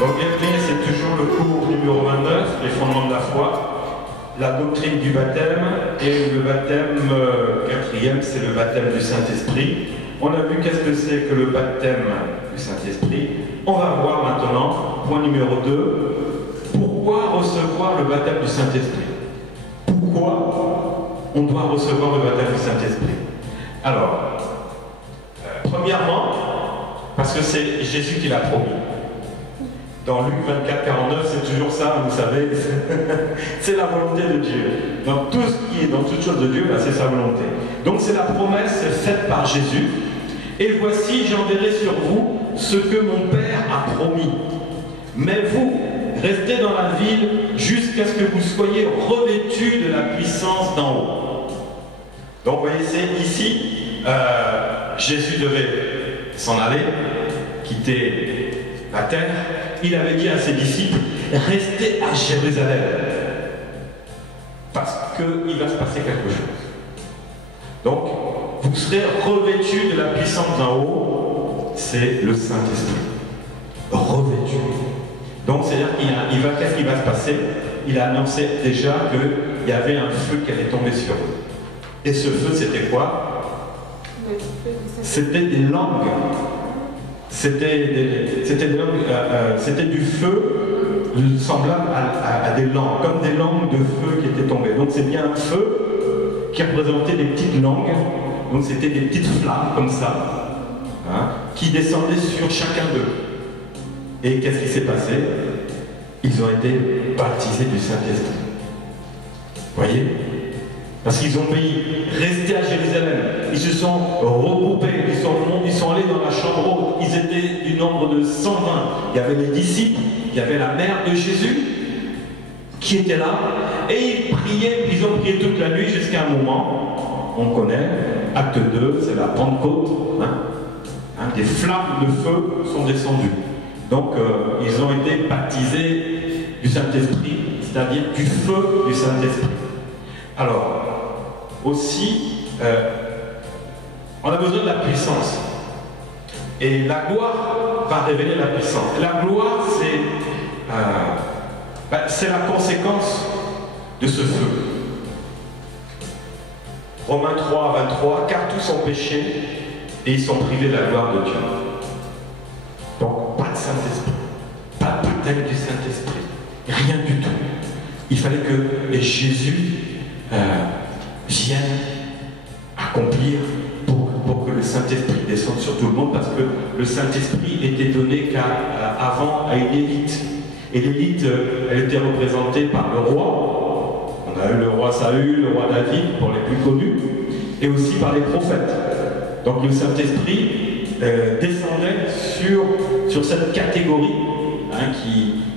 Donc bienvenue, c'est toujours le cours numéro 29, les fondements de la foi, la doctrine du baptême, et le baptême quatrième, c'est le baptême du Saint-Esprit. On a vu qu'est-ce que c'est que le baptême du Saint-Esprit. On va voir maintenant, point numéro 2, pourquoi recevoir le baptême du Saint-Esprit? Pourquoi on doit recevoir le baptême du Saint-Esprit? Alors, premièrement, parce que c'est Jésus qui l'a promis. Dans Luc 24, 49, c'est toujours ça, vous savez, c'est la volonté de Dieu. Dans tout ce qui est, dans toute chose de Dieu, là, c'est sa volonté. Donc c'est la promesse faite par Jésus. Et voici, j'enverrai sur vous ce que mon Père a promis. Mais vous, restez dans la ville jusqu'à ce que vous soyez revêtus de la puissance d'en haut. Donc vous voyez, c'est ici, Jésus devait s'en aller, quitter la terre. Il avait dit à ses disciples, restez à Jérusalem, parce qu'il va se passer quelque chose. Donc, vous serez revêtus de la puissance d'en haut, c'est le Saint-Esprit. Revêtus. Donc, c'est-à-dire qu'est-ce qui va se passer? Il a annoncé déjà qu'il y avait un feu qui allait tomber sur eux. Et ce feu, c'était quoi? C'était des langues. C'était du feu semblable à des langues, comme des langues de feu qui étaient tombées. Donc c'est bien un feu qui représentait des petites langues, donc c'était des petites flammes comme ça, hein, qui descendaient sur chacun d'eux. Et qu'est-ce qui s'est passé? Ils ont été baptisés du Saint-Esprit. Vous voyez? Parce qu'ils ont payé, restés à Jérusalem, ils se sont regroupés, ils sont allés dans la chambre haute, ils étaient du nombre de 120. Il y avait les disciples, il y avait la mère de Jésus qui était là, et ils priaient, ils ont prié toute la nuit jusqu'à un moment, on connaît, acte 2, c'est la Pentecôte, des flammes de feu sont descendues. Donc ils ont été baptisés du Saint-Esprit, c'est-à-dire du feu du Saint-Esprit. Alors, aussi, on a besoin de la puissance. Et la gloire va révéler la puissance. La gloire, c'est la conséquence de ce feu. Romains 3, 23, car tous ont péché et ils sont privés de la gloire de Dieu. Donc, pas de Saint-Esprit, pas de baptême du Saint-Esprit, rien du tout. Il fallait que Jésus vienne accomplir pour que le Saint-Esprit descende sur tout le monde, parce que le Saint-Esprit était donné avant à une élite. Et l'élite, elle était représentée par le roi. On a eu le roi Saül, le roi David, pour les plus connus, et aussi par les prophètes. Donc le Saint-Esprit descendait sur cette catégorie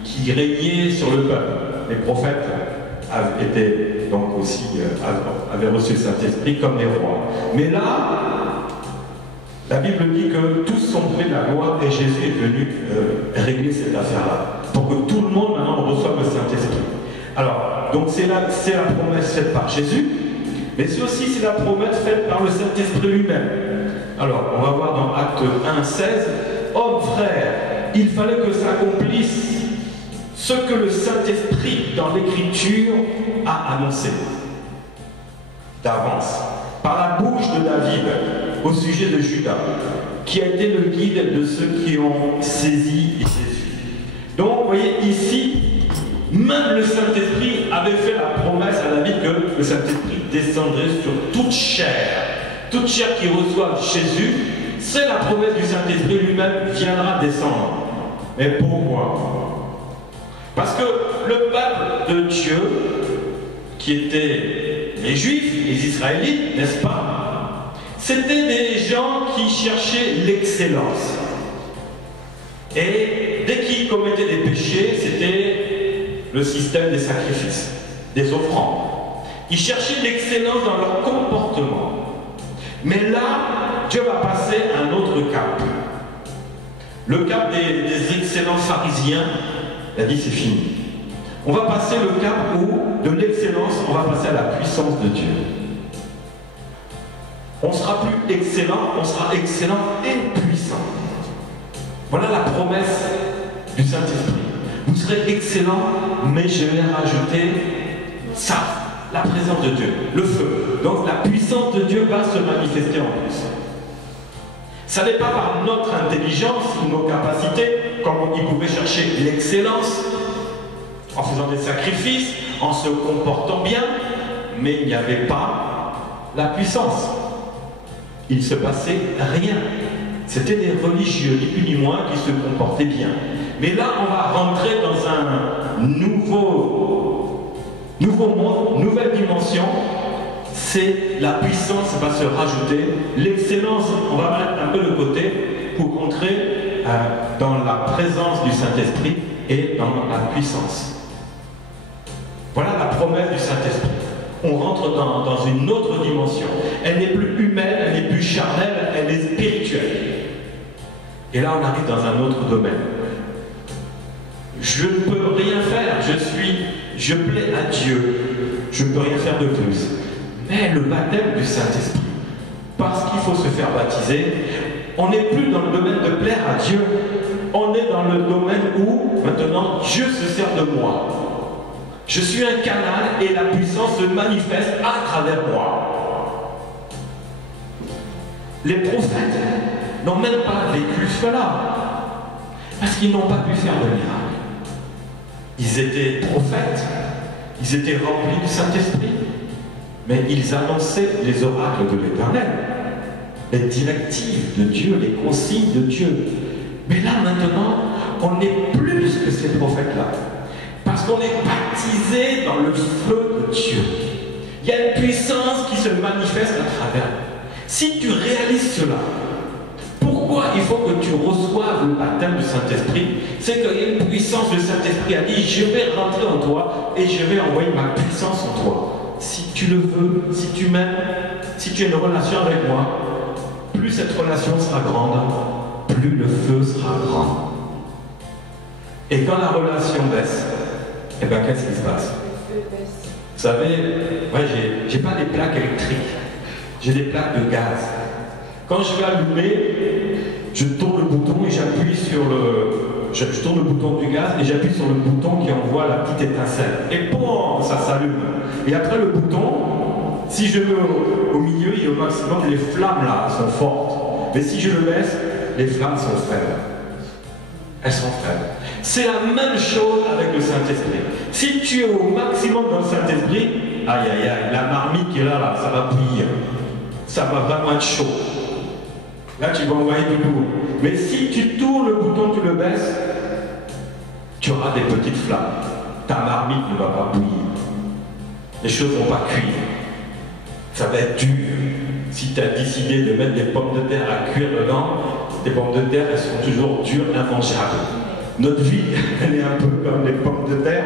qui régnait sur le peuple. Les prophètes étaient donc aussi avaient reçu le Saint-Esprit comme les rois. Mais là, la Bible dit que tous sont privés de la gloire et Jésus est venu régler cette affaire-là, pour que tout le monde maintenant reçoive le Saint-Esprit. Alors, donc c'est la promesse faite par Jésus, mais c'est aussi la promesse faite par le Saint-Esprit lui-même. Alors, on va voir dans Acte 1, 16, « Hommes, frères, il fallait que s'accomplisse ce que le Saint-Esprit dans l'Écriture a annoncé d'avance, par la bouche de David au sujet de Judas, qui a été le guide de ceux qui ont saisi Jésus. » Donc, vous voyez, ici, même le Saint-Esprit avait fait la promesse à David que le Saint-Esprit descendrait sur toute chair qui reçoit Jésus. C'est la promesse du Saint-Esprit, lui-même viendra descendre. Mais pourquoi? Parce que le peuple de Dieu, qui était les Juifs, les Israélites, n'est-ce pas? C'était des gens qui cherchaient l'excellence. Et dès qu'ils commettaient des péchés, c'était le système des sacrifices, des offrandes. Ils cherchaient l'excellence dans leur comportement. Mais là, Dieu va passer à un autre cap. Le cap des excellents pharisiens. Il a dit c'est fini. On va passer le cap où, de l'excellence, on va passer à la puissance de Dieu. On ne sera plus excellent, on sera excellent et puissant. Voilà la promesse du Saint-Esprit. Vous serez excellents, mais je vais rajouter ça, la présence de Dieu, le feu. Donc la puissance de Dieu va se manifester en plus. Ça n'est pas par notre intelligence ou nos capacités, comme ils pouvaient chercher l'excellence, en faisant des sacrifices, en se comportant bien, mais il n'y avait pas la puissance. Il ne se passait rien. C'était des religieux, ni plus ni moins, qui se comportaient bien. Mais là, on va rentrer dans un nouveau monde, nouvelle dimension. C'est la puissance va se rajouter. L'excellence, on va mettre un peu de côté pour rentrer dans la présence du Saint-Esprit et dans la puissance. Voilà la promesse du Saint-Esprit. On rentre dans une autre dimension. Elle n'est plus humaine, elle n'est plus charnelle, elle est spirituelle. Et là, on arrive dans un autre domaine. Je ne peux rien faire, je plais à Dieu, je ne peux rien faire de plus. Mais le baptême du Saint-Esprit, parce qu'il faut se faire baptiser, on n'est plus dans le domaine de plaire à Dieu, on est dans le domaine où, maintenant, Dieu se sert de moi. Je suis un canal et la puissance se manifeste à travers moi. Les prophètes n'ont même pas vécu cela, parce qu'ils n'ont pas pu faire de miracle. Ils étaient prophètes, ils étaient remplis du Saint-Esprit, mais ils annonçaient les oracles de l'Éternel, les directives de Dieu, les consignes de Dieu. Mais là maintenant, on est plus que ces prophètes-là, parce qu'on est baptisé dans le feu de Dieu. Il y a une puissance qui se manifeste à travers. Si tu réalises cela, pourquoi il faut que tu reçoives le baptême du Saint-Esprit? C'est qu'il y a une puissance du Saint-Esprit a dit, je vais rentrer en toi et je vais envoyer ma puissance en toi. Si tu le veux, si tu m'aimes, si tu as une relation avec moi, plus cette relation sera grande, plus le feu sera grand. Et quand la relation baisse, eh bien qu'est-ce qui se passe? Vous savez, moi j'ai pas des plaques électriques, j'ai des plaques de gaz. Quand je vais allumer, je tourne le bouton et j'appuie sur le... Je tourne le bouton du gaz et j'appuie sur le bouton qui envoie la petite étincelle. Et boum, ça s'allume. Et après le bouton, si je le mets au milieu, il y a au maximum, les flammes là sont fortes. Mais si je le baisse, les flammes sont faibles. Elles sont faibles. C'est la même chose avec le Saint-Esprit. Si tu es au maximum dans le Saint-Esprit, aïe aïe aïe, la marmite qui est là, ça va bouillir. Ça va vraiment être chaud. Là, tu vas envoyer du lourd. Mais si tu tournes le bouton, tu le baisses, tu auras des petites flammes. Ta marmite ne va pas bouillir. Les choses ne vont pas cuire. Ça va être dur. Si tu as décidé de mettre des pommes de terre à cuire dedans, les pommes de terre, elles sont toujours dures, inmangeables. Notre vie, elle est un peu comme les pommes de terre.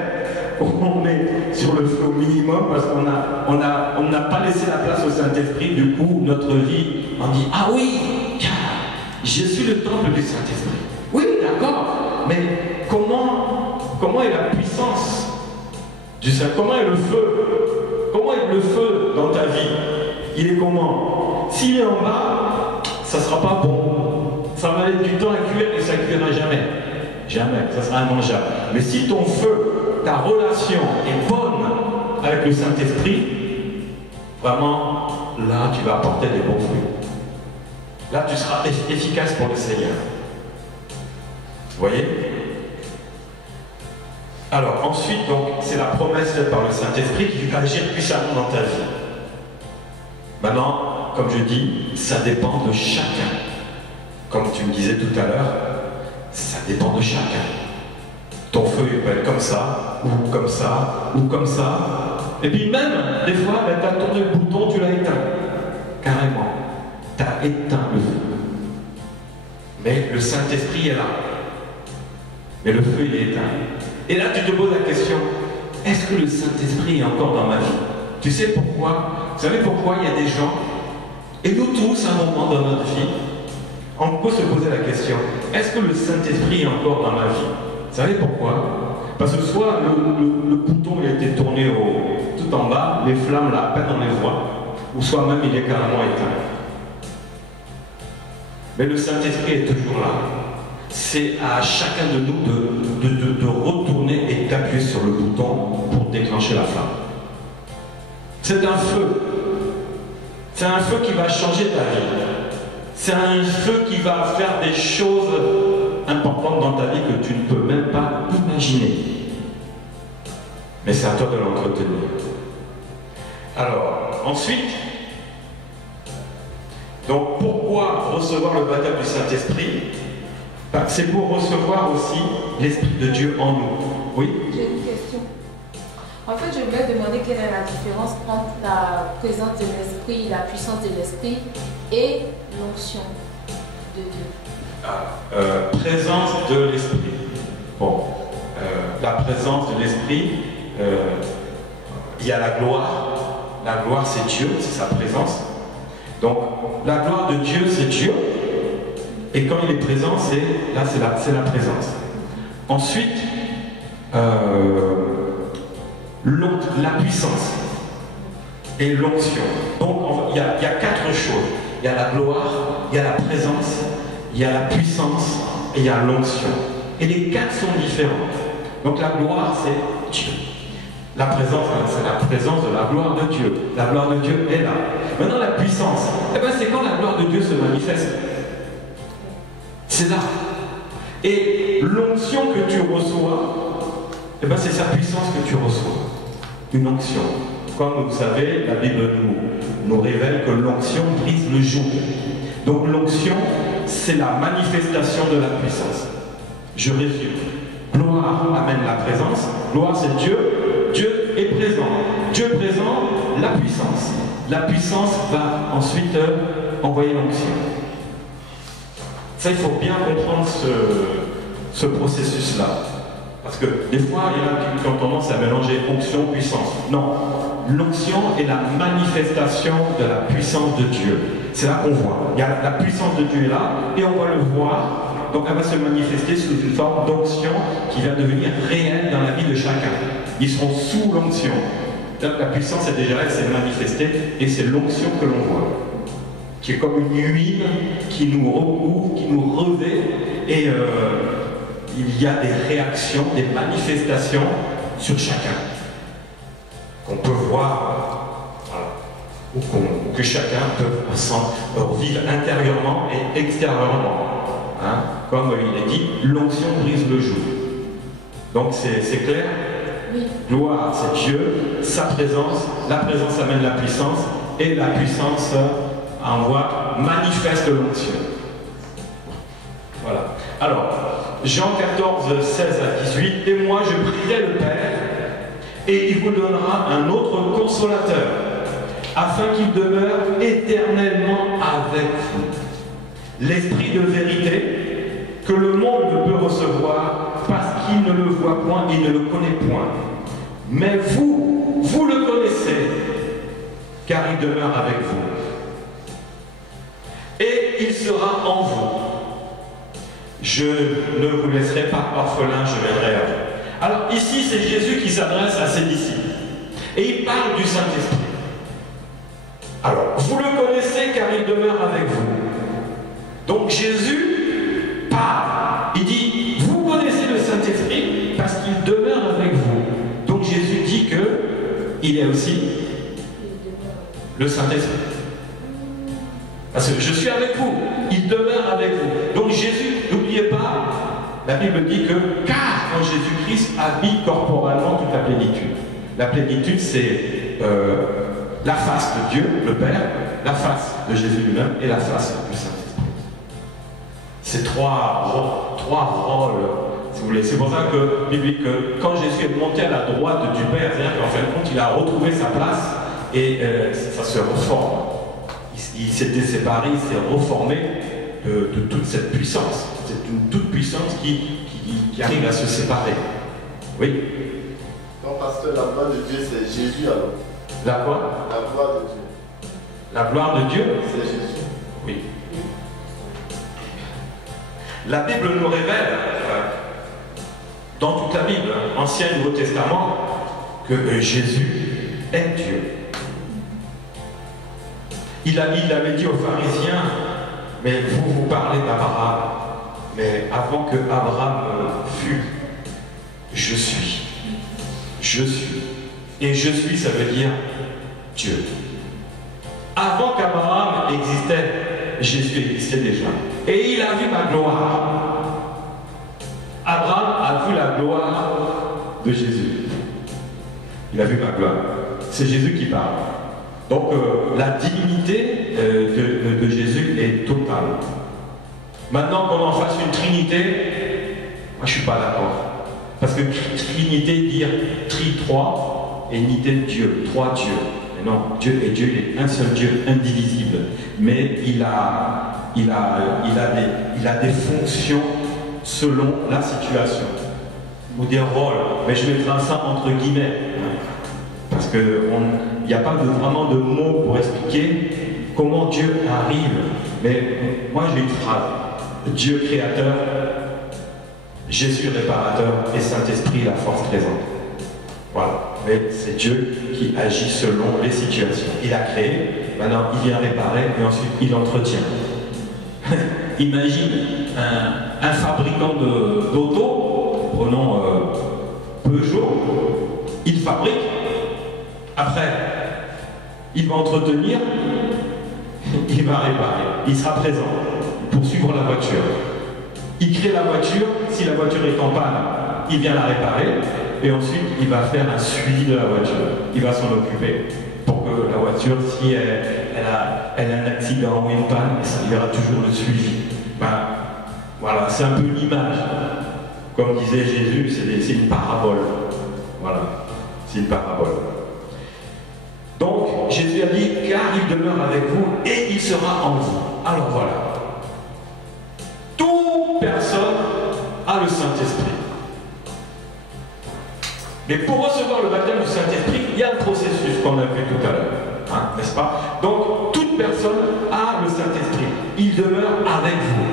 On est sur le feu au minimum parce qu'on n'a pas laissé la place au Saint-Esprit. Du coup, notre vie, on dit, ah oui, je suis le temple du Saint-Esprit. Oui, d'accord, mais comment est la puissance du Saint? Comment est le feu? Comment est le feu dans ta vie? Il est comment? S'il est en bas, ça ne sera pas bon. Ça va aller du temps à cuire et ça ne cuira jamais. Jamais, ça sera immangeable. Mais si ton feu, ta relation est bonne avec le Saint-Esprit, vraiment, là, tu vas apporter des bons fruits. Là, tu seras efficace pour le Seigneur. Vous voyez? Alors, ensuite, donc, c'est la promesse faite par le Saint-Esprit qui va agir puissamment dans ta vie. Maintenant, comme je dis, ça dépend de chacun. Comme tu me disais tout à l'heure, ça dépend de chacun. Ton feu il peut être comme ça, ou comme ça, ou comme ça. Et puis même, des fois, ben, tu as tourné le bouton, tu l'as éteint. Carrément. Tu as éteint le feu. Mais le Saint-Esprit est là. Mais le feu, il est éteint. Et là, tu te poses la question, est-ce que le Saint-Esprit est encore dans ma vie? Tu sais pourquoi? Vous savez pourquoi il y a des gens, et nous tous, à un moment dans notre vie, on peut se poser la question, est-ce que le Saint-Esprit est encore dans ma vie? Vous savez pourquoi? Parce que soit le bouton il a été tourné tout en bas, les flammes là, à peine on les voit, ou soit même il est carrément éteint. Mais le Saint-Esprit est toujours là. c'est à chacun de nous de retourner et d'appuyer sur le bouton pour déclencher la flamme. C'est un feu. C'est un feu qui va changer ta vie. C'est un feu qui va faire des choses importantes dans ta vie que tu ne peux même pas imaginer. Mais c'est à toi de l'entretenir. Alors, ensuite, donc pourquoi recevoir le baptême du Saint-Esprit? C'est pour recevoir aussi l'Esprit de Dieu en nous. Oui? J'ai une question. En fait, je voulais demander quelle est la différence entre la présence de l'Esprit, la puissance de l'Esprit et l'onction de Dieu. Présence de l'Esprit. Bon, la présence de l'Esprit, il y a la gloire. La gloire, c'est Dieu, c'est sa présence. Donc, la gloire de Dieu, c'est Dieu. Et quand il est présent, c'est la présence. Ensuite, la puissance et l'onction. Donc, il y a 4 choses. Il y a la gloire, il y a la présence, il y a la puissance et il y a l'onction. Et les 4 sont différentes. Donc, la gloire, c'est Dieu. La présence, c'est la présence de la gloire de Dieu. La gloire de Dieu est là. Maintenant, la puissance, c'est quand la gloire de Dieu se manifeste. C'est là. Et l'onction que tu reçois, c'est sa puissance que tu reçois. Une onction. Comme vous savez, la Bible nous révèle que l'onction brise le joug. Donc l'onction, c'est la manifestation de la puissance. Je résume. Gloire amène la présence. Gloire, c'est Dieu. Dieu est présent. Dieu présent, la puissance. La puissance va ensuite envoyer l'onction. Ça, il faut bien comprendre ce processus-là. Parce que des fois, il y en a qui ont tendance à mélanger onction, puissance. Non. L'onction est la manifestation de la puissance de Dieu. C'est là qu'on voit. Il y a la puissance de Dieu est là, et on va le voir. Donc elle va se manifester sous une forme d'onction qui va devenir réelle dans la vie de chacun. Ils seront sous l'onction. La puissance est déjà là, elle s'est manifestée, et c'est l'onction que l'on voit. Qui est comme une huile qui nous recouvre, qui nous revêt, et il y a des réactions, des manifestations sur chacun qu'on peut voir, voilà, ou que chacun peut vivre intérieurement et extérieurement. Hein? Comme il est dit, l'onction brise le joug. Donc c'est clair? Oui. Gloire, c'est Dieu, sa présence, la présence amène la puissance, et la puissance manifeste l'onction. Voilà. Alors, Jean 14, 16 à 18, et moi je prierai le Père, et il vous donnera un autre consolateur, afin qu'il demeure éternellement avec vous. L'Esprit de vérité, que le monde ne peut recevoir, parce qu'il ne le voit point et ne le connaît point. Mais vous le connaissez, car il demeure avec vous. Et il sera en vous. Je ne vous laisserai pas orphelin, je viendrai à vous. Alors ici, c'est Jésus qui s'adresse à ses disciples. Et il parle du Saint-Esprit. Alors, vous le connaissez car il demeure avec vous. Donc Jésus parle. Il dit, vous connaissez le Saint-Esprit parce qu'il demeure avec vous. Donc Jésus dit que il est aussi le Saint-Esprit. Parce que je suis avec vous, il demeure avec vous. Donc Jésus, n'oubliez pas, la Bible dit que car quand Jésus-Christ habite corporellement toute la plénitude. La plénitude, c'est la face de Dieu, le Père, la face de Jésus lui-même et la face du Saint-Esprit. C'est trois rôles, si vous voulez. C'est pour ça que biblique, quand Jésus est monté à la droite du Père, c'est-à-dire qu'en fin de compte, il a retrouvé sa place et ça se reforme. Il s'était séparé, il s'est reformé de toute cette puissance. C'est une toute puissance qui arrive à se séparer. Oui. Non, parce que la gloire de Dieu, c'est Jésus alors. La quoi? La gloire de Dieu. La gloire de Dieu? C'est Jésus. Oui. La Bible nous révèle, dans toute la Bible, Ancien et Nouveau Testament, que Jésus est Dieu. Il avait dit aux pharisiens, mais vous parlez d'Abraham, Mais avant que Abraham fût, je suis. Je suis. Et je suis, ça veut dire Dieu. Avant qu'Abraham existait, Jésus existait déjà. Et il a vu ma gloire. Abraham a vu la gloire de Jésus. Il a vu ma gloire. C'est Jésus qui parle. Donc la divinité de Jésus est totale. Maintenant qu'on en fasse une trinité, moi je ne suis pas d'accord. Parce que trinité dire tri-trois et unité de Dieu, trois dieux. Mais non, Dieu est Dieu, il est un seul Dieu, indivisible. Mais il a des fonctions selon la situation. Ou des rôles. Mais je mettrai ça entre guillemets. Parce qu'il n'y a pas vraiment de mots pour expliquer comment Dieu arrive. Mais moi j'ai une phrase. Dieu créateur, Jésus réparateur et Saint-Esprit la force présente. Voilà. Mais c'est Dieu qui agit selon les situations. Il a créé, maintenant il vient réparer et ensuite il entretient. Imagine un fabricant d'auto, prenons Peugeot, il fabrique, après il va entretenir, il va réparer, il sera présent pour suivre la voiture. Il crée la voiture, si la voiture est en panne, il vient la réparer, et ensuite il va faire un suivi de la voiture. Il va s'en occuper pour que la voiture, si elle a un accident ou une panne, il y aura toujours le suivi. Ben, voilà, c'est un peu l'image. Comme disait Jésus, c'est une parabole. Voilà, c'est une parabole. Donc, Jésus a dit, car il demeure avec vous et il sera en vous. Alors voilà. Toute personne a le Saint-Esprit. Mais pour recevoir le baptême du Saint-Esprit, il y a un processus qu'on a vu tout à l'heure. Hein, n'est-ce pas? Donc, toute personne a le Saint-Esprit. Il demeure avec vous.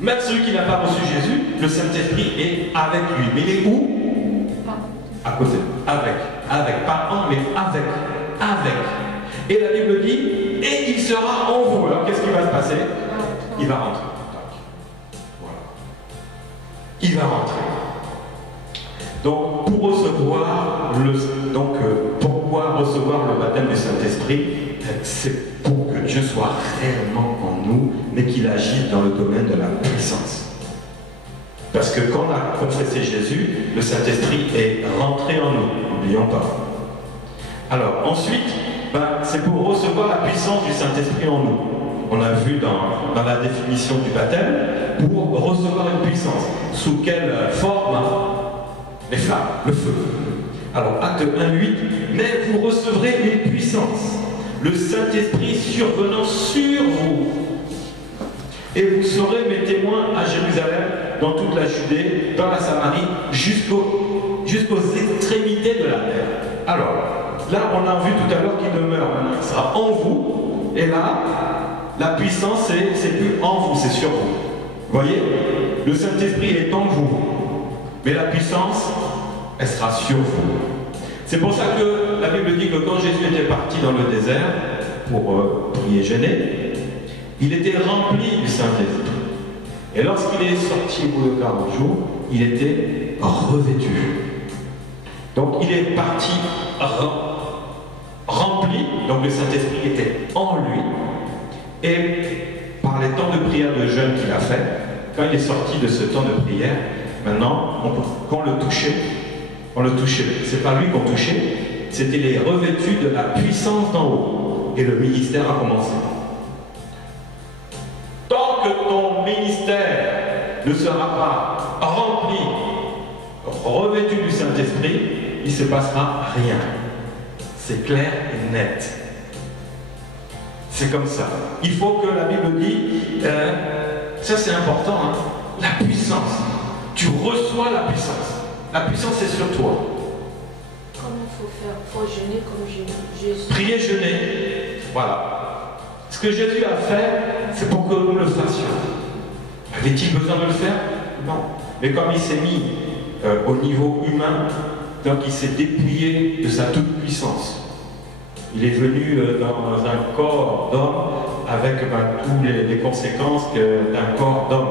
Même celui qui n'a pas reçu Jésus, le Saint-Esprit est avec lui. Mais il est où? À côté. Avec. Pas en, mais avec. Et la Bible dit, et il sera en vous. Alors, qu'est-ce qui va se passer? Il va rentrer. Voilà. Il va rentrer. Donc, pourquoi recevoir le baptême du Saint-Esprit? C'est pour que Dieu soit réellement en nous, mais qu'il agisse dans le domaine de la puissance. Parce que quand on a confessé Jésus, le Saint-Esprit est rentré en nous, n'oublions pas. Alors, ensuite, c'est pour recevoir la puissance du Saint-Esprit en nous. On a vu dans la définition du baptême, pour recevoir une puissance. Sous quelle forme? Les flammes, le feu. Alors, acte 1:8, mais vous recevrez une puissance, le Saint-Esprit survenant sur vous. Et vous serez mes témoins à Jérusalem, dans toute la Judée, dans la Samarie, jusqu'aux extrémités de la terre. Alors, là, on a vu tout à l'heure qu'il demeure, maintenant il sera en vous, et là, la puissance, c'est plus en vous, c'est sur vous. Vous voyez? Le Saint-Esprit est en vous. Mais la puissance, elle sera sur vous. C'est pour ça que la Bible dit que quand Jésus était parti dans le désert pour prier, jeûner, il était rempli du Saint-Esprit. Et lorsqu'il est sorti au bout de 40 jours, il était revêtu. Donc il est parti rempli, donc le Saint-Esprit était en lui. Et par les temps de prière de jeûne qu'il a fait, quand il est sorti de ce temps de prière, maintenant, quand on le touchait, c'est pas lui qu'on touchait, c'était les revêtus de la puissance d'en haut. Et le ministère a commencé. Tant que ton ministère ne sera pas rempli, revêtu du Saint-Esprit, il ne se passera rien. C'est clair et net. C'est comme ça. Il faut que la Bible dit, ça c'est important, hein, la puissance. Tu reçois la puissance. La puissance est sur toi. Comment il faut faire? Il faut jeûner comme Jésus. Prier, jeûner. Voilà. Ce que Jésus a fait, c'est pour que nous le fassions. Avait-il besoin de le faire? Non. Mais comme il s'est mis au niveau humain, donc il s'est dépouillé de sa toute-puissance. Il est venu dans un corps d'homme avec toutes les conséquences d'un corps d'homme.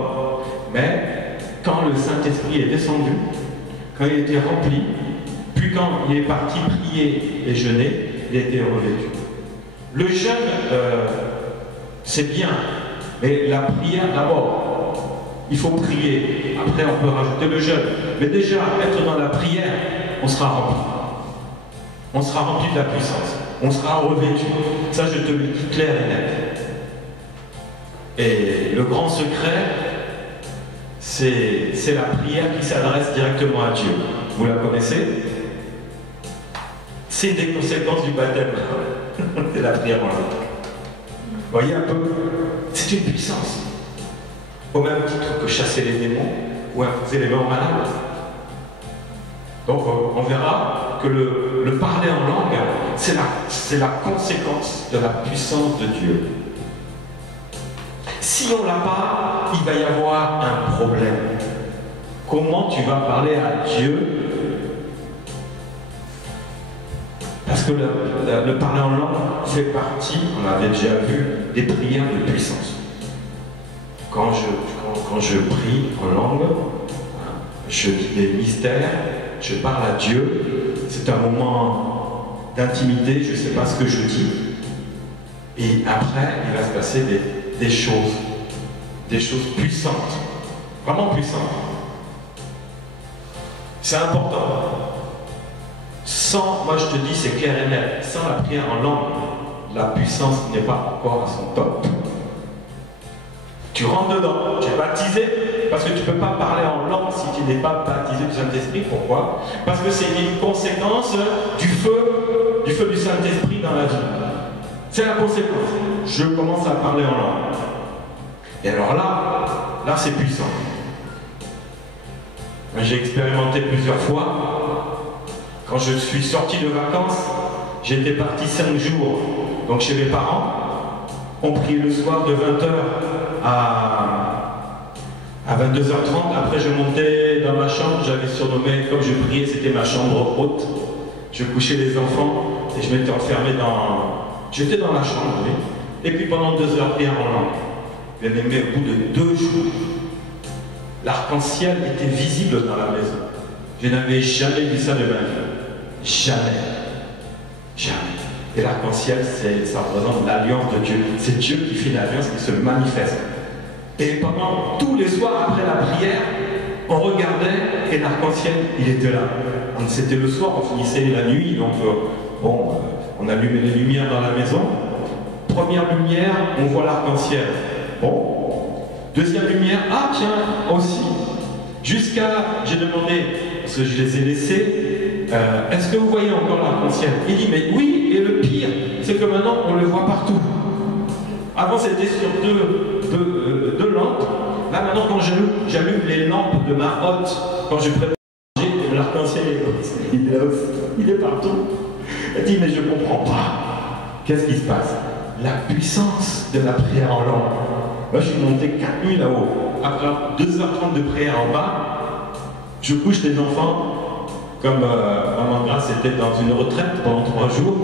Mais quand le Saint-Esprit est descendu, quand il était rempli, puis quand il est parti prier et jeûner, il était revêtu. Le jeûne, c'est bien, mais la prière d'abord. Il faut prier, après on peut rajouter le jeûne. Mais déjà, être dans la prière, on sera rempli. On sera rempli de la puissance. On sera revêtu. Ça, je te le dis clair et net. Et le grand secret, c'est la prière qui s'adresse directement à Dieu. Vous la connaissez? C'est des conséquences du baptême. C'est la prière en langue. Voyez un peu? C'est une puissance. Au même titre que chasser les démons ou imposer les mains aux malades. Donc on verra que le parler en langue, c'est la conséquence de la puissance de Dieu. Si on l'a pas, il va y avoir un problème. Comment tu vas parler à Dieu? Parce que le parler en langue fait partie, on avait déjà vu, des prières de puissance. Quand je prie en langue, je dis des mystères, je parle à Dieu, c'est un moment d'intimité, je ne sais pas ce que je dis. Et après, il va se passer des choses puissantes, vraiment puissantes. C'est important. Moi je te dis, c'est clair et net, sans la prière en langue, la puissance n'est pas encore à son top. Tu rentres dedans, tu es baptisé, parce que tu ne peux pas parler en langue si tu n'es pas baptisé du Saint-Esprit. Pourquoi? Parce que c'est une conséquence du feu du Saint-Esprit dans la vie. C'est la conséquence. Je commence à parler en langue. Et alors là c'est puissant. J'ai expérimenté plusieurs fois. Quand je suis sorti de vacances, j'étais parti 5 jours, donc chez mes parents. On priait le soir de 20h à 22h30. Après, je montais dans ma chambre. J'avais surnommé, comme je priais, c'était ma chambre haute. Je couchais les enfants et je m'étais enfermé J'étais dans la chambre, oui. Et puis pendant 2 heures, prière en langue. Bien aimé, au bout de 2 jours, l'arc-en-ciel était visible dans la maison. Je n'avais jamais vu ça de ma vie. Jamais. Jamais. Et l'arc-en-ciel, ça représente l'alliance de Dieu. C'est Dieu qui fait l'alliance, qui se manifeste. Et pendant tous les soirs après la prière, on regardait et l'arc-en-ciel, il était là. C'était le soir, on finissait la nuit, donc on allumait les lumières dans la maison. Première lumière, on voit l'arc-en-ciel. Bon. Deuxième lumière, ah tiens, aussi. J'ai demandé, parce que je les ai laissés, est-ce que vous voyez encore l'arc-en-ciel? Il dit, mais oui, et le pire, c'est que maintenant, on le voit partout. Avant, c'était sur deux lampes. Là, maintenant, quand j'allume les lampes de ma hotte, quand je prépare manger, l'arc-en-ciel il est partout. Elle dit, mais je ne comprends pas. Qu'est-ce qui se passe? La puissance de la prière en langue. Moi, je suis monté 4 nuits là-haut. Après 2h30 de prière en bas, je couche les enfants. Comme Maman Grace était dans une retraite pendant 3 jours,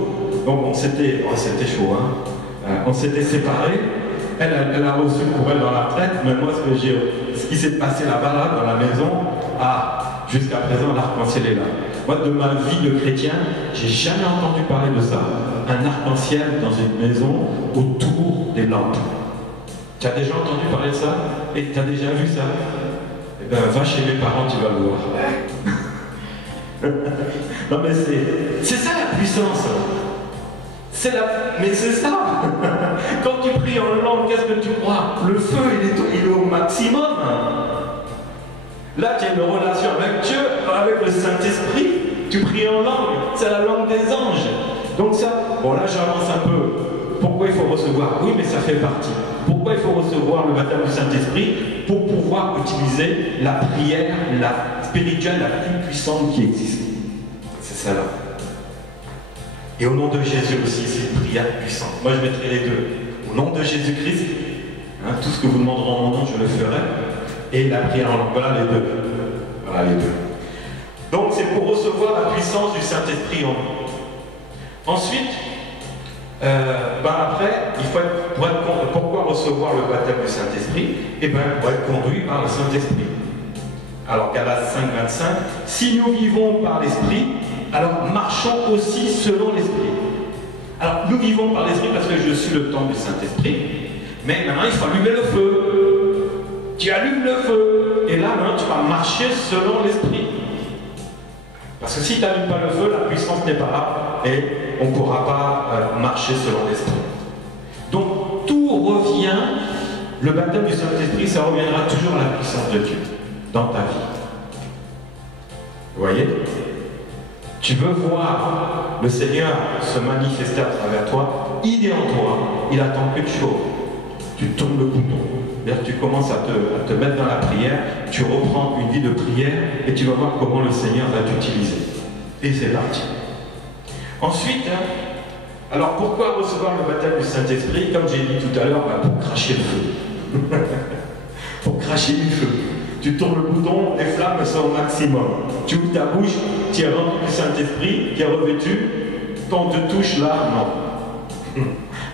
donc c'était chaud, hein. On s'était séparés. Elle a reçu pour elle dans la retraite, mais moi ce qui s'est passé là-bas, dans la maison, jusqu'à présent l'arc-en-ciel est là. Moi de ma vie de chrétien, j'ai jamais entendu parler de ça. Un arc-en-ciel dans une maison autour des lampes. Tu as déjà entendu parler de ça? Et tu as déjà vu ça? Eh bien va chez mes parents, tu vas le voir. Non mais c'est ça la puissance. Mais c'est ça. Quand tu pries en langue, qu'est-ce que tu crois? Le feu, il est au maximum. Là, tu as une relation avec Dieu, avec le Saint-Esprit. Tu pries en langue, c'est la langue des anges. Donc ça, bon là j'avance un peu. Pourquoi il faut recevoir? Oui, mais ça fait partie. Pourquoi il faut recevoir le baptême du Saint-Esprit? Pour pouvoir utiliser la prière, la spirituelle, la plus puissante qui existe. C'est ça là. Et au nom de Jésus aussi, c'est une prière puissante. Moi je mettrai les deux. Au nom de Jésus-Christ, hein, tout ce que vous demanderez en mon nom, je le ferai. Et la prière en langue, voilà les deux. Voilà les deux. Donc c'est pour recevoir la puissance du Saint-Esprit en nous. Ensuite, Après, pourquoi recevoir le baptême du Saint-Esprit? Pour être conduit par le Saint-Esprit. Alors, Galates 5, 25, si nous vivons par l'Esprit, alors marchons aussi selon l'Esprit. Alors, nous vivons par l'Esprit parce que je suis le temple du Saint-Esprit, mais maintenant, il faut allumer le feu. Tu allumes le feu, et là, maintenant, tu vas marcher selon l'Esprit. Parce que si tu n'allumes pas le feu, la puissance n'est pas là, et on ne pourra pas marcher selon l'Esprit. Donc, tout revient, le baptême du Saint-Esprit, ça reviendra toujours à la puissance de Dieu dans ta vie. Vous voyez? Tu veux voir le Seigneur se manifester à travers toi, il est en toi, il attend qu'une chose. Tu tournes le bouton. Tu commences à te mettre dans la prière, tu reprends une vie de prière et tu vas voir comment le Seigneur va t'utiliser. Et c'est parti. Ensuite, alors pourquoi recevoir le baptême du Saint-Esprit? Comme j'ai dit tout à l'heure, pour cracher le feu. Pour cracher du feu. Tu tournes le bouton, les flammes sont au maximum. Tu ouvres ta bouche, tu es rempli du Saint-Esprit, tu es revêtu. Quand on te touche là, non.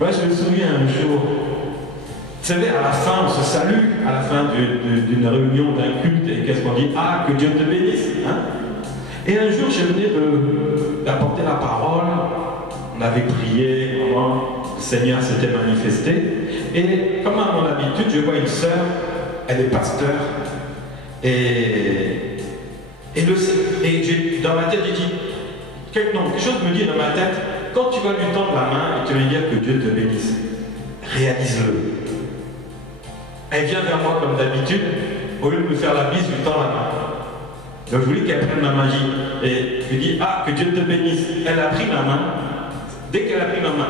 Moi, je me souviens un jour, vous savez, à la fin, on se salue, à la fin d'une réunion, d'un culte, et qu'est-ce qu'on dit? Ah, que Dieu te bénisse. Hein? Et un jour, je venais d'apporter la parole, on avait prié, le Seigneur s'était manifesté, et comme à mon habitude, je vois une sœur, elle est pasteur, et dans ma tête, j'ai dit, quelque chose me dit dans ma tête, quand tu vas lui tendre la main et tu vas lui dire que Dieu te bénisse, réalise-le. Elle vient vers moi comme d'habitude, au lieu de me faire la bise, je lui tends la main. Donc je voulais qu'elle prenne ma magie. Et je lui dis, ah, que Dieu te bénisse. Elle a pris ma main. Dès qu'elle a pris ma main,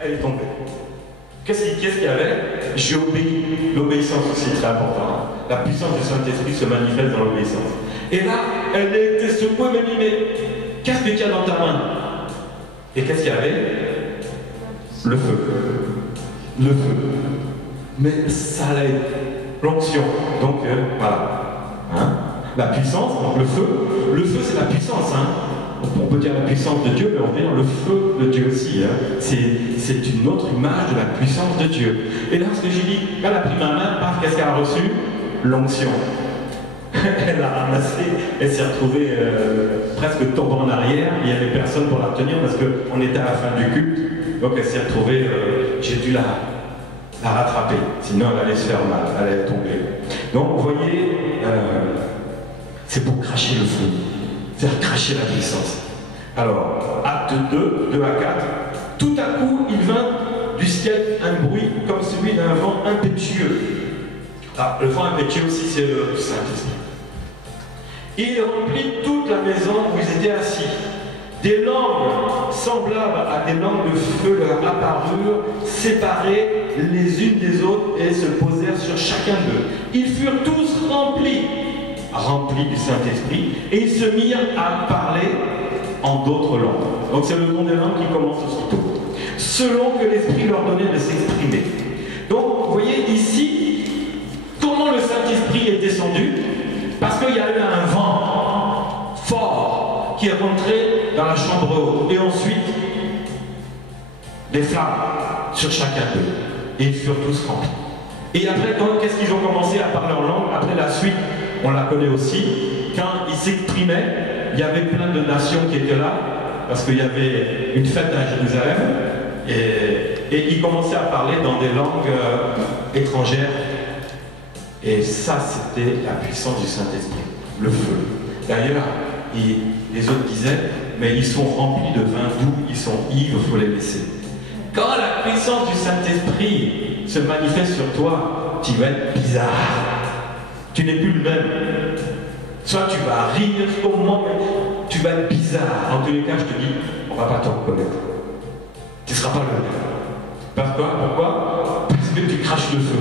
elle est tombée. Qu'est-ce qu'il y avait? J'ai obéi. L'obéissance aussi est très importante. La puissance du Saint-Esprit se manifeste dans l'obéissance. Et là, elle a été secouée, elle m'a dit, mais qu'est-ce que tu as dans ta main? Et qu'est-ce qu'il y avait? Le feu. Le feu. Mais ça allait l'onction. Donc, voilà. Hein? La puissance, donc le feu c'est la puissance. Hein? On peut dire la puissance de Dieu, mais on peut dire le feu de Dieu aussi. Hein? C'est une autre image de la puissance de Dieu. Et là, ce que j'ai dit, elle a pris ma main, paf, qu'est-ce qu'elle a reçu? L'onction. Elle a ramassé, elle s'est retrouvée presque tombée en arrière. Il n'y avait personne pour la retenir parce qu'on était à la fin du culte. Donc elle s'est retrouvée, j'ai dû la rattraper, sinon elle allait se faire mal, elle allait tomber. Donc vous voyez, c'est pour cracher le feu, faire cracher la puissance. Alors, acte 2 à 4, tout à coup il vint du ciel un bruit comme celui d'un vent impétueux. Ah, le vent impétueux aussi c'est le Saint-Esprit. Il remplit toute la maison où ils étaient assis. Des langues semblables à des langues de feu leur apparurent, séparées les unes des autres, et se posèrent sur chacun d'eux. Ils furent tous remplis du Saint-Esprit, et ils se mirent à parler en d'autres langues. Donc c'est le don des langues qui commence aussitôt, selon que l'Esprit leur donnait de s'exprimer. Donc vous voyez ici, comment le Saint-Esprit est descendu? Parce qu'il y a eu un vent fort qui est rentré dans la chambre haute, et ensuite des flammes sur chacun d'eux, et ils furent tous remplis. Et après, qu'est-ce qu'ils ont commencé à parler en langue? Après la suite, on la connaît aussi, quand ils s'exprimaient, il y avait plein de nations qui étaient là, parce qu'il y avait une fête à Jérusalem, et ils commençaient à parler dans des langues étrangères. Et ça, c'était la puissance du Saint-Esprit, le feu. D'ailleurs, les autres disaient, mais ils sont remplis de vin doux, ils sont ivres, il faut les laisser. Quand la puissance du Saint-Esprit se manifeste sur toi, tu vas être bizarre. Tu n'es plus le même. Soit tu vas rire, au moment où tu vas être bizarre. En tous les cas, je te dis, on ne va pas te reconnaître. Tu ne seras pas le même. Pourquoi? Parce que tu craches le feu.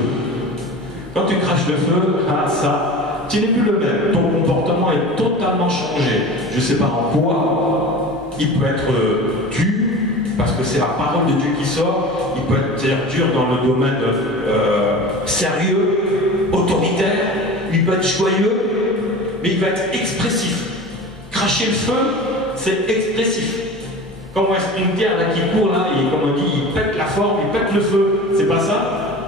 Quand tu craches le feu, tu n'es plus le même. Ton comportement est totalement changé. Je ne sais pas en quoi. Il peut être dur, parce que c'est la parole de Dieu qui sort. Il peut être dur dans le domaine sérieux, autoritaire. Il peut être joyeux, mais il va être expressif. Cracher le feu, c'est expressif. Comme un sprinter là, qui court là, et comme on dit, il pète la forme, il pète le feu. C'est pas ça?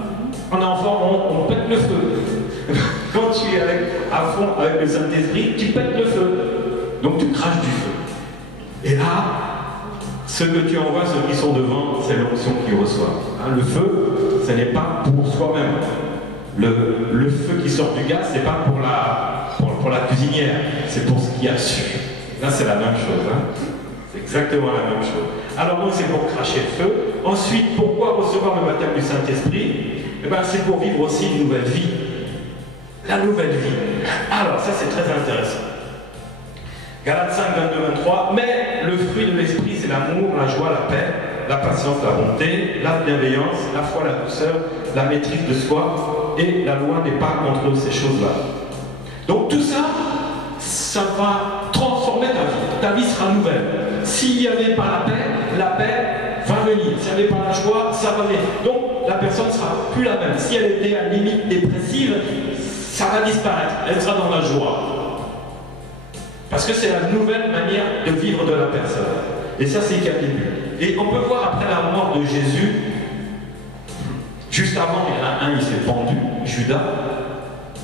On est en forme, on pète le feu. Quand tu es à fond avec le Saint-Esprit, tu pètes le feu. Donc tu craches du feu. Et là, ce que tu envoies, ceux qui sont devant, c'est l'onction qu'ils reçoivent. Hein, le feu, ce n'est pas pour soi-même. Le feu qui sort du gaz, ce n'est pas pour la cuisinière, c'est pour ce qu'il y a dessus. Là, c'est la même chose. Hein. C'est exactement la même chose. Alors, donc, c'est pour cracher le feu. Ensuite, pourquoi recevoir le baptême du Saint-Esprit? Eh bien, c'est pour vivre aussi une nouvelle vie. La nouvelle vie. Alors, ça, c'est très intéressant. Galates 5, 22, 23. Mais le fruit de l'esprit, c'est l'amour, la joie, la paix, la patience, la bonté, la bienveillance, la foi, la douceur, la maîtrise de soi. Et la loi n'est pas contre ces choses-là. Donc tout ça, ça va transformer ta vie. Ta vie sera nouvelle. S'il n'y avait pas la paix va venir. S'il n'y avait pas la joie, ça va venir. Donc la personne ne sera plus la même. Si elle était à limite dépressive, ça va disparaître. Elle sera dans la joie. Parce que c'est la nouvelle manière de vivre de la personne. Et ça, c'est qu'un début. Et on peut voir après la mort de Jésus, juste avant, il y en a un, il s'est pendu, Judas,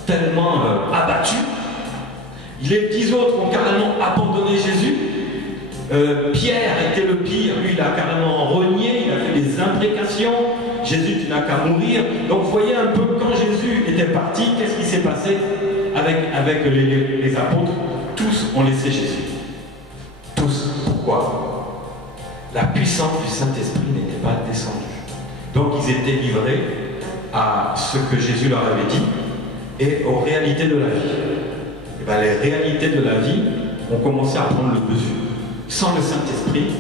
tellement abattu. Les 10 autres ont carrément abandonné Jésus. Pierre était le pire, lui il a carrément renié, il a fait des imprécations. Jésus, tu n'as qu'à mourir. Donc vous voyez un peu, quand Jésus était parti, qu'est-ce qui s'est passé avec les apôtres? Tous ont laissé Jésus. Tous. Pourquoi? La puissance du Saint-Esprit n'était pas descendue. Donc ils étaient livrés à ce que Jésus leur avait dit et aux réalités de la vie. Et bien, les réalités de la vie ont commencé à prendre le dessus. Sans le Saint-Esprit,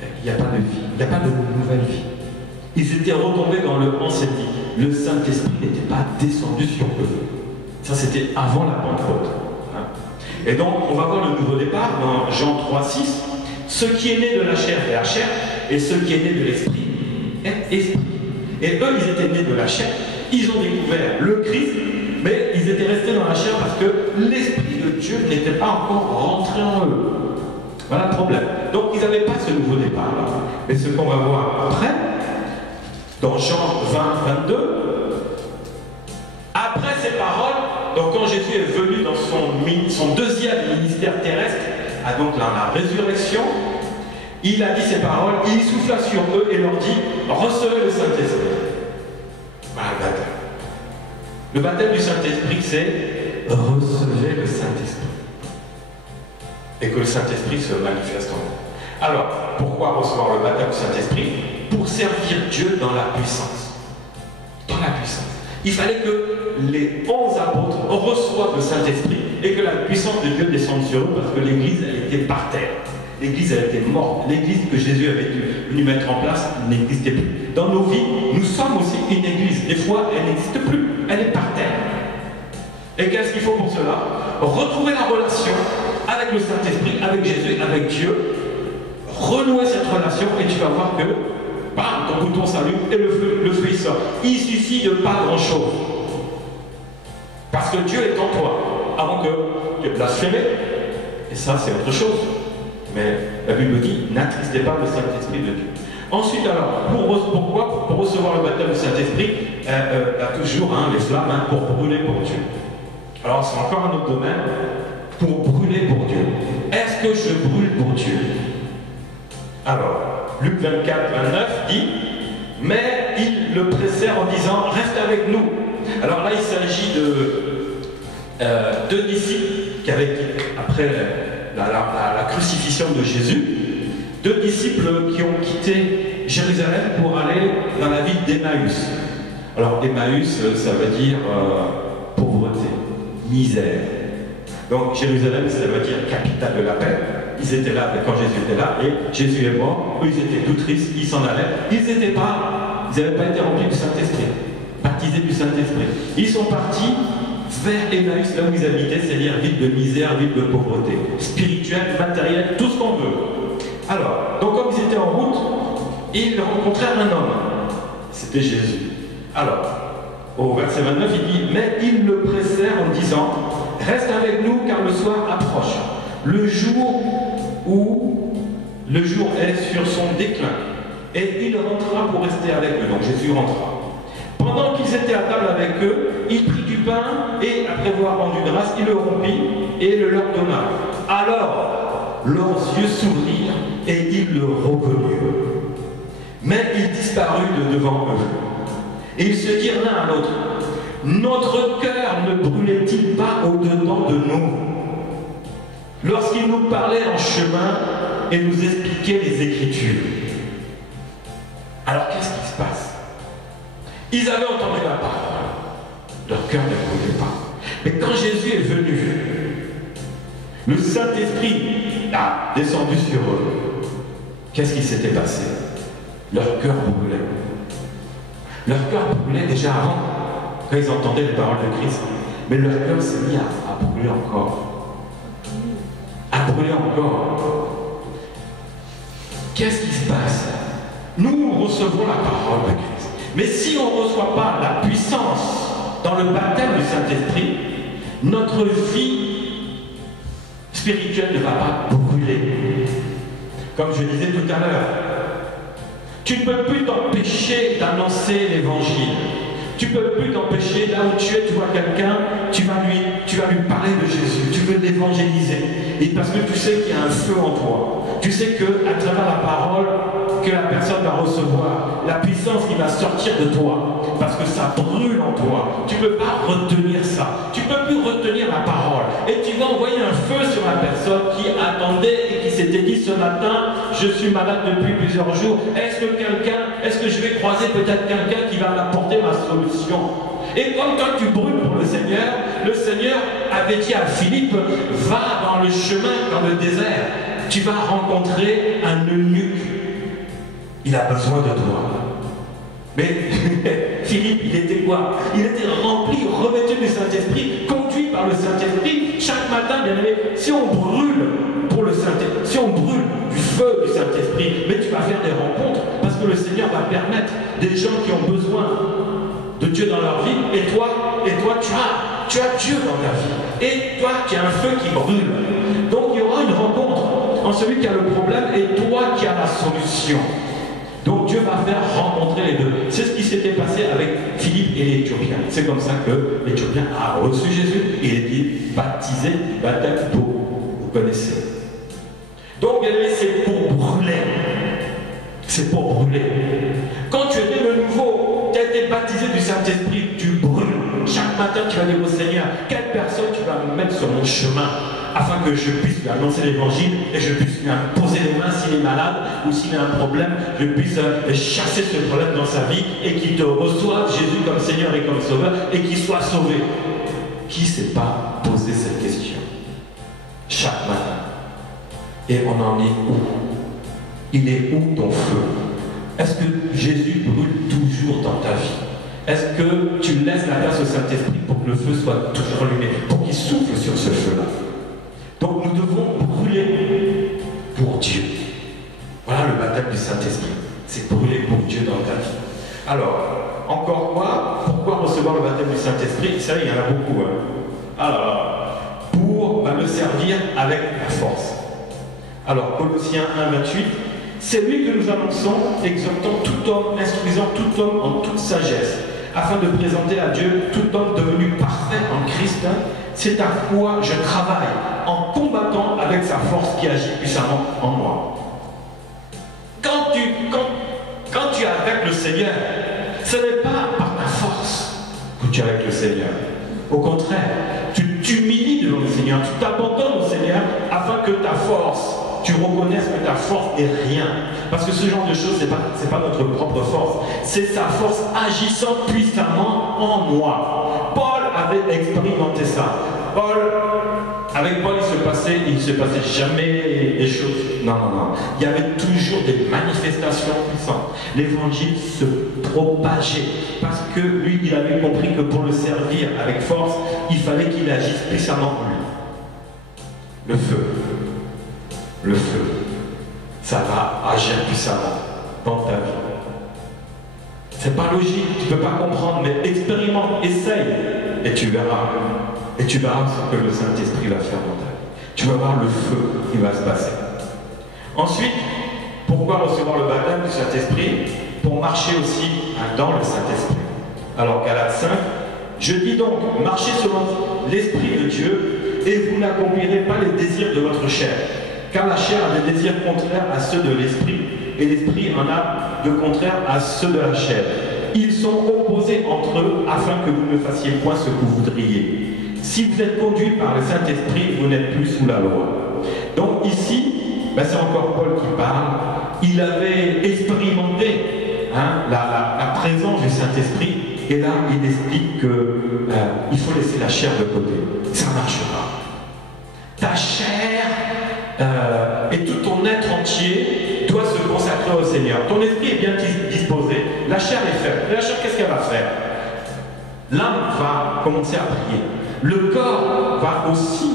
il n'y a pas de vie, il n'y a pas de nouvelle vie. Ils étaient retombés dans le ancien vie. Le Saint-Esprit n'était pas descendu sur eux. Ça, c'était avant la Pentecôte. Et donc, on va voir le nouveau départ dans Jean 3, 6. Ce qui est né de la chair est la chair, et ce qui est né de l'esprit est esprit. Et eux, ils étaient nés de la chair, ils ont découvert le Christ, mais ils étaient restés dans la chair parce que l'Esprit de Dieu n'était pas encore rentré en eux. Voilà le problème. Donc, ils n'avaient pas ce nouveau départ-là. Mais ce qu'on va voir après, dans Jean 20, 22, après ces paroles, donc quand Jésus est venu dans son deuxième ministère terrestre, donc dans la résurrection, il a dit ces paroles, il souffla sur eux et leur dit, recevez le Saint-Esprit. Voilà le baptême. Le baptême du Saint-Esprit, c'est recevez le Saint-Esprit. Et que le Saint-Esprit se manifeste en nous. Alors, pourquoi recevoir le baptême du Saint-Esprit? Pour servir Dieu dans la puissance. Dans la puissance. Il fallait que les 11 apôtres reçoivent le Saint-Esprit et que la puissance de Dieu descende sur eux parce que l'Église, elle était par terre. L'Église, elle était morte. L'Église que Jésus avait dû mettre en place n'existait plus. Dans nos vies, nous sommes aussi une Église. Des fois, elle n'existe plus. Elle est par terre. Et qu'est-ce qu'il faut pour cela? Retrouver la relation avec le Saint-Esprit, avec Jésus, avec Dieu. Renouer cette relation et tu vas voir que bam, ton bouton s'allume et le feu il sort. Il suffit de pas grand-chose. Parce que Dieu est en toi. Avant que tu aies blasphémé, et ça c'est autre chose. Mais la Bible dit, n'attristez pas le Saint-Esprit de Dieu. Ensuite alors, pourquoi? Pour recevoir le baptême du Saint-Esprit, il y a toujours les flammes pour brûler pour Dieu. Alors c'est encore un autre domaine, pour brûler pour Dieu. Est-ce que je brûle pour Dieu? Alors, Luc 24, 29 dit, mais il le pressèrent en disant, reste avec nous. Alors là, il s'agit de deux disciples qui avaient, après la crucifixion de Jésus, deux disciples qui ont quitté Jérusalem pour aller dans la ville d'Emmaüs. Alors Emmaüs, ça veut dire pauvreté, misère. Donc Jérusalem, ça veut dire capitale de la paix. Ils étaient là quand Jésus était là, et Jésus est mort. Eux, ils étaient tout tristes, ils s'en allaient. Ils n'avaient pas été remplis du Saint-Esprit, baptisés du Saint-Esprit. Ils sont partis vers Emmaüs, là où ils habitaient, c'est-à-dire ville de misère, ville de pauvreté, spirituelle, matérielle, tout ce qu'on veut. Alors, donc comme ils étaient en route, ils rencontrèrent un homme. C'était Jésus. Alors, au verset 29, il dit, mais ils le pressèrent en disant, reste avec nous car le soir approche. Le jour où le jour est sur son déclin. Et il rentra pour rester avec eux. Donc Jésus rentra. Pendant qu'ils étaient à table avec eux, il prit du pain et, après avoir rendu grâce, il le rompit et le leur donna. Alors, leurs yeux s'ouvrirent et ils le reconnurent. Mais il disparut de devant eux. Et ils se dirent l'un à l'autre, notre cœur ne brûlait-il pas au-dedans de nous lorsqu'il nous parlait en chemin et nous expliquait les Écritures? Alors qu'est-ce qui se passe? Ils avaient entendu la parole, leur cœur ne brûlait pas. Mais quand Jésus est venu, le Saint-Esprit a descendu sur eux. Qu'est-ce qui s'était passé? Leur cœur brûlait. Leur cœur brûlait déjà avant, quand ils entendaient les paroles de Christ. Mais leur cœur s'est mis à brûler encore. À brûler encore. Qu'est-ce qui se passe? Nous recevons la parole de Christ. Mais si on ne reçoit pas la puissance dans le baptême du Saint-Esprit, notre vie spirituelle ne va pas brûler. Comme je disais tout à l'heure, tu ne peux plus t'empêcher d'annoncer l'évangile. Tu ne peux plus t'empêcher, là où tu es, tu vois quelqu'un, tu vas lui parler de Jésus, tu veux l'évangéliser. Et parce que tu sais qu'il y a un feu en toi. Tu sais qu'à travers la parole que la personne va recevoir, la puissance qui va sortir de toi, parce que ça brûle en toi. Tu ne peux pas retenir ça. Tu ne peux plus retenir la parole. Et tu vas envoyer un feu sur la personne qui attendait et qui s'était dit ce matin, je suis malade depuis plusieurs jours. Est-ce que je vais croiser peut-être quelqu'un qui va m'apporter ma solution? Et comme toi tu brûles pour le Seigneur avait dit à Philippe, va dans le chemin, dans le désert, tu vas rencontrer un eunuque. Il a besoin de toi. Mais Philippe, il était quoi? Il était rempli, revêtu du Saint-Esprit, conduit par le Saint-Esprit. Chaque matin, bien aimé, si on brûle pour le Saint-Esprit, si on brûle du feu du Saint-Esprit, mais tu vas faire des rencontres, parce que le Seigneur va permettre des gens qui ont besoin de Dieu dans leur vie, et toi tu as Dieu dans ta vie. Et toi, tu as un feu qui brûle. Donc il y aura une rencontre entre celui qui a le problème et toi qui as la solution. Donc Dieu va faire rencontrer les deux. C'est ce qui s'était passé avec Philippe et l'Éthiopien. C'est comme ça que l'Éthiopien a reçu Jésus et il est baptisé du baptême d'eau. Vous connaissez. Donc bien aimé, c'est pour brûler. C'est pour brûler. Quand tu es né de nouveau, tu as été baptisé du Saint-Esprit, tu brûles. Chaque matin, tu vas dire au Seigneur, quelle personne tu vas me mettre sur mon chemin afin que je puisse lui annoncer l'évangile et je puisse lui poser les mains s'il est malade ou s'il a un problème, je puisse chasser ce problème dans sa vie et qu'il te reçoive Jésus comme Seigneur et comme Sauveur et qu'il soit sauvé. Qui ne s'est pas posé cette question chaque matin? Et on en est où? Il est où ton feu? Est-ce que Jésus brûle toujours dans ta vie? Est-ce que tu laisses la place au Saint-Esprit pour que le feu soit toujours allumé, pour qu'il souffle sur ce feu-là? Donc nous devons brûler pour Dieu. Voilà le baptême du Saint-Esprit. C'est brûler pour Dieu dans ta vie. Alors, encore quoi? Pourquoi recevoir le baptême du Saint-Esprit? Ça, il y en a beaucoup. Alors, pour le servir avec la force. Alors, Colossiens 1,28, c'est lui que nous annonçons, exhortant tout homme, instruisant tout homme en toute sagesse, afin de présenter à Dieu tout homme devenu parfait en Christ. C'est à quoi je travaille en combattant avec sa force qui agit puissamment en moi. Quand tu es avec le Seigneur, ce n'est pas par ta force que tu es avec le Seigneur. Au contraire, tu t'humilies devant le Seigneur, tu t'abandonnes au Seigneur afin que ta force, tu reconnaisses que ta force n'est rien. Parce que ce genre de choses, ce n'est pas notre propre force. C'est sa force agissant puissamment en moi. Paul avait expérimenté ça. Avec Paul, il ne se passait jamais des choses. Non. Il y avait toujours des manifestations puissantes. L'évangile se propageait. Parce que lui, il avait compris que pour le servir avec force, il fallait qu'il agisse puissamment en lui. Le feu, ça va agir puissamment dans ta vie. C'est pas logique, tu ne peux pas comprendre, mais expérimente, essaye, et tu verras. Et tu verras ce que le Saint-Esprit va faire dans ta vie. Tu vas voir le feu qui va se passer. Ensuite, Pourquoi recevoir le baptême du Saint-Esprit? Pour marcher aussi dans le Saint-Esprit. Alors Galates 5, je dis donc, marchez selon l'Esprit de Dieu et vous n'accomplirez pas les désirs de votre chair. Car la chair a des désirs contraires à ceux de l'Esprit et l'Esprit en a de contraires à ceux de la chair. Ils sont opposés entre eux afin que vous ne fassiez point ce que vous voudriez. Si vous êtes conduit par le Saint-Esprit, vous n'êtes plus sous la loi. Donc ici, c'est encore Paul qui parle. Il avait expérimenté la présence du Saint-Esprit, et là il explique qu'il faut laisser la chair de côté. Ça ne marche pas. Ta chair et tout ton être entier doit se consacrer au Seigneur. Ton esprit est bien disposé, la chair est faible. Et la chair, qu'est-ce qu'elle va faire? L'âme va commencer à prier. Le corps va aussi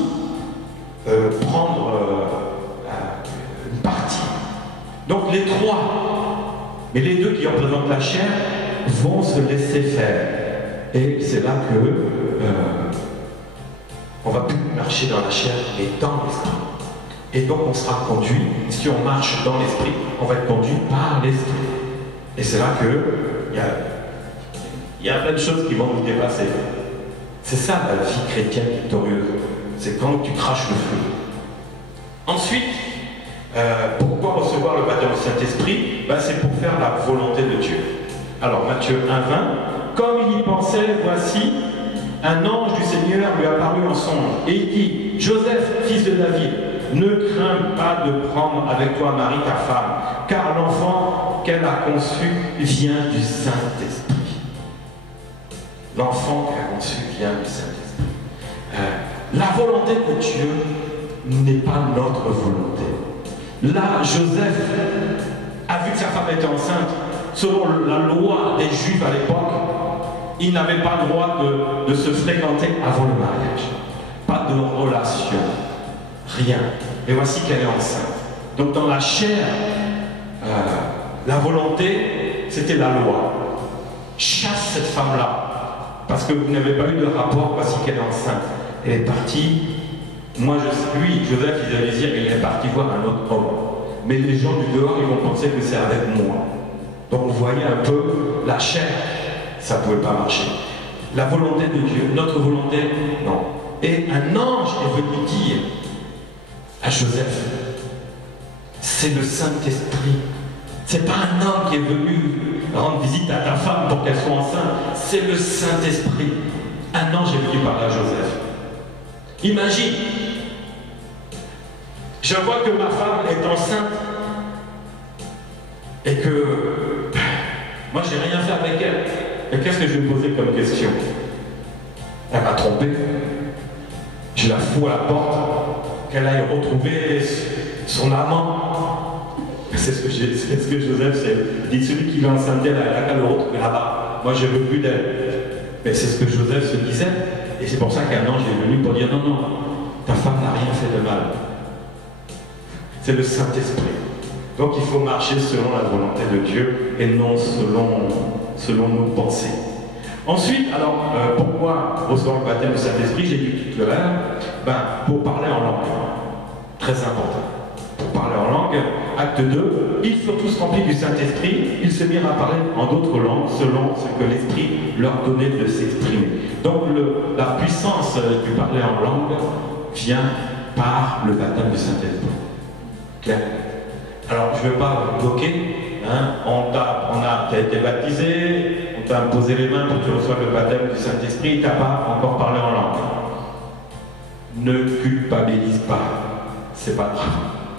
prendre une partie. Donc les trois, mais les deux qui représentent la chair, vont se laisser faire. Et c'est là que on va plus marcher dans la chair, mais dans l'esprit. Et donc on sera conduit, si on marche dans l'esprit, on va être conduit par l'esprit. Et c'est là que il y a plein de choses qui vont nous dépasser. C'est ça la vie chrétienne victorieuse. C'est quand tu craches le feu. Ensuite, pourquoi recevoir le baptême du Saint-Esprit? C'est pour faire la volonté de Dieu. Alors Matthieu 1,20, comme il y pensait, voici, un ange du Seigneur lui apparut en songe, et il dit, Joseph, fils de David, ne crains pas de prendre avec toi Marie ta femme, car l'enfant qu'elle a conçu vient du Saint-Esprit. L'enfant qu'elle a conçu vient du Saint-Esprit. La volonté de Dieu n'est pas notre volonté. Là, Joseph a vu que sa femme était enceinte. Selon la loi des Juifs à l'époque, il n'avait pas le droit de se fréquenter avant le mariage. Pas de relation. Rien. Et voici qu'elle est enceinte. Donc dans la chair, la volonté, c'était la loi. Chasse cette femme-là. Parce que vous n'avez pas eu de rapport, voici qu'elle est enceinte. Elle est partie. Moi, lui, Joseph, il allait dire qu'il est parti voir un autre homme. Mais les gens du dehors, ils vont penser que c'est avec moi. Donc vous voyez un peu, la chair, ça ne pouvait pas marcher. La volonté de Dieu, notre volonté, non. Et un ange est venu dire à Joseph, c'est le Saint-Esprit. C'est pas un homme qui est venu rendre visite à ta femme pour qu'elle soit enceinte. C'est le Saint-Esprit. Un ange est venu parler à Joseph. Imagine, je vois que ma femme est enceinte et que moi j'ai rien fait avec elle. Et qu'est-ce que je vais me poser comme question? Elle m'a trompé. Je la fous à la porte, qu'elle aille retrouver son amant. C'est ce que Joseph dit, celui qui va enceinter, elle a qu'à le retrouver là-bas. Moi je veux plus d'elle. Mais c'est ce que Joseph se disait. Et c'est pour ça qu'un ange est venu pour dire non, non, ta femme n'a rien fait de mal. C'est le Saint-Esprit. Donc il faut marcher selon la volonté de Dieu et non selon nos pensées. Ensuite, alors, pourquoi recevoir le baptême du Saint-Esprit? J'ai dit tout à l'heure, pour parler en langue. Très important. Pour parler en langue, acte 2, ils furent tous remplis du Saint-Esprit, ils se mirent à parler en d'autres langues selon ce que l'Esprit leur donnait de s'exprimer. Donc la puissance du parler en langue vient par le baptême du Saint-Esprit. Clair? Alors je ne vais pas vous bloquer, tu as été baptisé, on t'a imposé les mains pour que tu reçoives le baptême du Saint-Esprit, tu n'as pas encore parlé en langue. Ne culpabilise pas, c'est pas grave,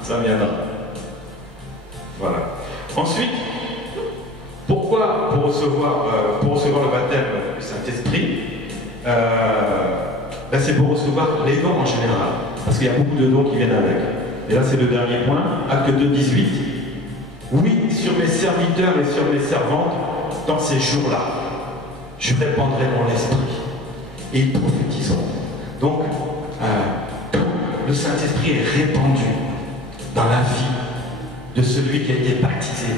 ça viendra. Voilà. Ensuite, pourquoi pour recevoir le baptême du Saint-Esprit? C'est pour recevoir les dons en général, parce qu'il y a beaucoup de dons qui viennent avec. Et là c'est le dernier point, acte 2, 18. Oui, sur mes serviteurs et sur mes servantes, dans ces jours-là, je répandrai mon esprit et ils prophétiseront. Donc, le Saint-Esprit est répandu dans la vie de celui qui a été baptisé.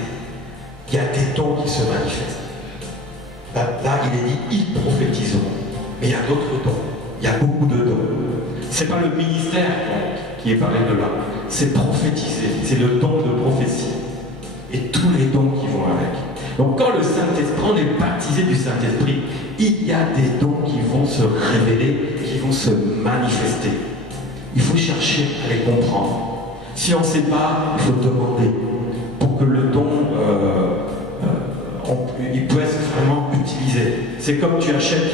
Il y a des dons qui se manifestent. Là, il est dit, ils prophétiseront. Mais il y a d'autres dons. Il y a beaucoup de dons. Ce n'est pas le ministère qui est parlé de là. C'est prophétiser. C'est le don de prophétie. et tous les dons qui vont avec. Donc quand le Saint-Esprit, on est baptisé du Saint-Esprit, il y a des dons qui vont se révéler, qui vont se manifester. Il faut chercher à les comprendre. Si on ne sait pas, il faut demander pour que le don il peut être vraiment utilisé. C'est comme tu achètes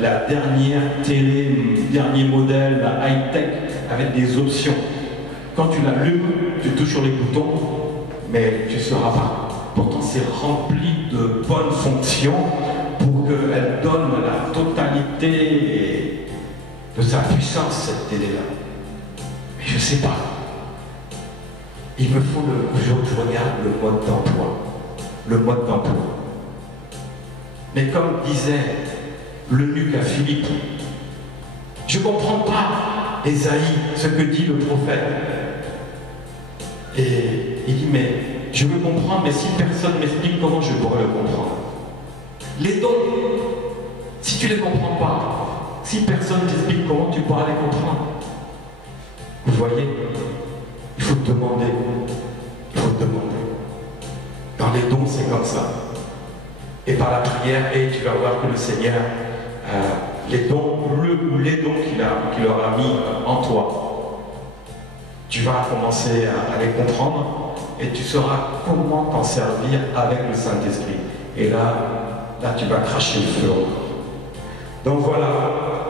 la dernière télé, dernier modèle, la high-tech, avec des options. Quand tu l'allumes, tu touches sur les boutons, mais tu ne sauras pas. Pourtant, c'est rempli de bonnes fonctions pour qu'elle donne la totalité de sa puissance, cette télé-là. Mais je ne sais pas. Il me faut je regarde le mode d'emploi. Le mode d'emploi. Mais comme disait l'eunuque à Philippe, je ne comprends pas, Ésaïe, ce que dit le prophète. Et il dit, mais je veux comprendre, mais si personne m'explique, comment je pourrais le comprendre? Les dons, si tu ne les comprends pas, si personne ne t'explique comment tu pourras les comprendre, vous voyez, il faut demander. Il faut demander. Dans les dons, c'est comme ça. Et par la prière, et tu vas voir que le Seigneur, les dons qu'il aura mis en toi, tu vas commencer à les comprendre et tu sauras comment t'en servir avec le Saint-Esprit. Et là, tu vas cracher le feu. Donc voilà,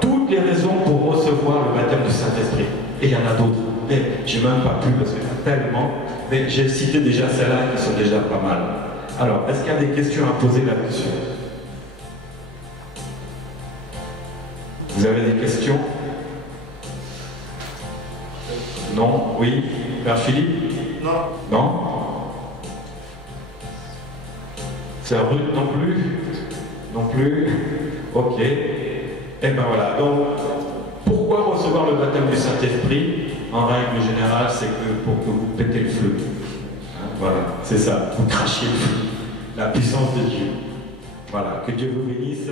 toutes les raisons pour recevoir le baptême du Saint-Esprit. Et il y en a d'autres. Mais je n'ai même pas pu parce qu'il y en a tellement. Mais j'ai cité déjà celles-là qui sont déjà pas mal. Alors, est-ce qu'il y a des questions à poser là-dessus? Vous avez des questions? Non? Oui? Père Philippe? Non. Non? C'est Ruth non plus? Non plus? Ok. Et ben voilà. Donc, pourquoi recevoir le baptême du Saint-Esprit? En règle générale, c'est pour que vous pétez le feu. Voilà, c'est ça. Vous crachez le feu. La puissance de Dieu. Voilà, que Dieu vous bénisse.